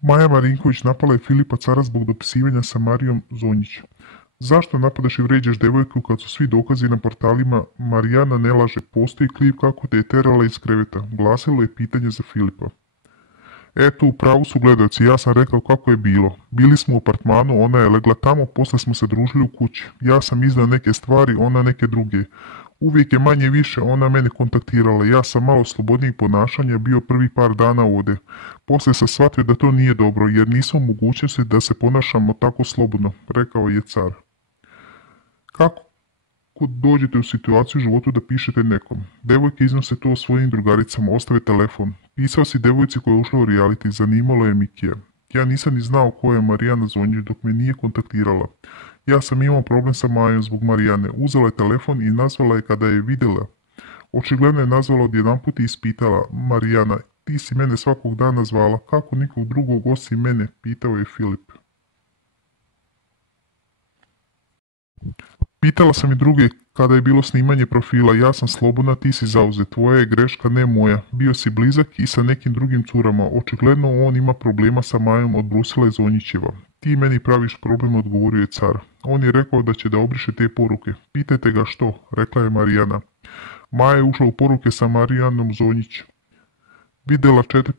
Maja Marinković napala je Filipa Cara zbog dopisivanja sa Marijom Zonjić. Zašto napadaš i vređaš devojku kad su svi dokazi na portalima Marijana ne laže, postoji klip kako te je terala iz kreveta, glasilo je pitanje za Filipa. Eto, u pravu su gledalci, ja sam rekao kako je bilo. Bili smo u apartmanu, ona je legla tamo, posle smo se družili u kući. Ja sam iznao neke stvari, ona neke druge. Uvijek je manje više ona mene kontaktirala, ja sam malo slobodnijeg ponašanja bio prvi par dana ovdje. Poslije sam shvatio da to nije dobro, jer nisam u mogućnosti da se ponašamo tako slobodno, rekao je Car. Kako dođete u situaciju u životu da pišete nekom? Devojke iznose to svojim drugaricama, ostave telefon. Pisao si devojci koja je ušla u reality, zanimalo je Mikija. Ja nisam ni znao ko je Marijana Zonjić dok me nije kontaktirala. Ja sam imao problem sa Majom zbog Marijane. Uzela je telefon i nazvala je kada je vidjela. Očigledno je nazvala odjedanput i ispitala. Marijana, ti si mene svakog dana zvala. Kako nikog drugog osim mene? Pitao je Filip. Pitala sam i druge kada je bilo snimanje profila, ja sam slobodna, ti si zauzet, tvoja je greška, ne moja. Bio si blizak i sa nekim drugim curama, očigledno on ima problema sa Majom, odbrusila je Zonjićeva. Ti meni praviš problem, odgovorio je Car. On je rekao da će da obriše te poruke. Pitajte ga što, rekla je Marijana. Maja je ušla u poruke sa Marijanom Zonjić. Vidjela 4